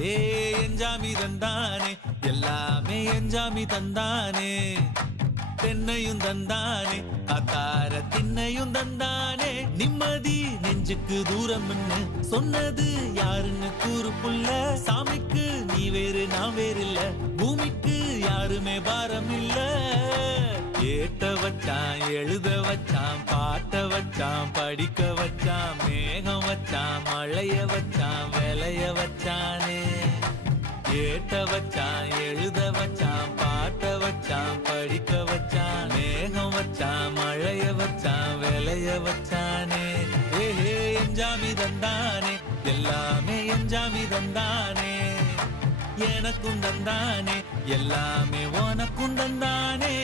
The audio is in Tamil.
ஏ எஞ்சாமி தந்தானே எல்லாமே எஞ்சாமி தந்தானே தென்னையும் தந்தானே காத்தார திண்ணையும் தந்தானே நிம்மதி நெஞ்சுக்கு தூரம்னு சொன்னது யாருன்னு கூறு புள்ள சாமிக்கு நீ வேறு நான் வேறு இல்ல பூமிக்கு யாருமே பாரம் இல்ல ஏத்த வச்சான் எழுத வச்சான் பாட்ட வச்சான் படிக்க வச்சான் மேகம் வச்சான் மழைய வச்சான் விளைய வச்சானே ஏத்த வச்சான் எழுத வச்சான் பாட்ட வச்சான் படிக்க வச்சான் மேகம் வச்சான் மழைய வச்சான் விளைய வச்சானே ஏஹே எஞ்சாமி தந்தானே எல்லாமே எஞ்சாமி தந்தானே எனக்கும் தந்தானே எல்லாமே உனக்கும் தந்தானே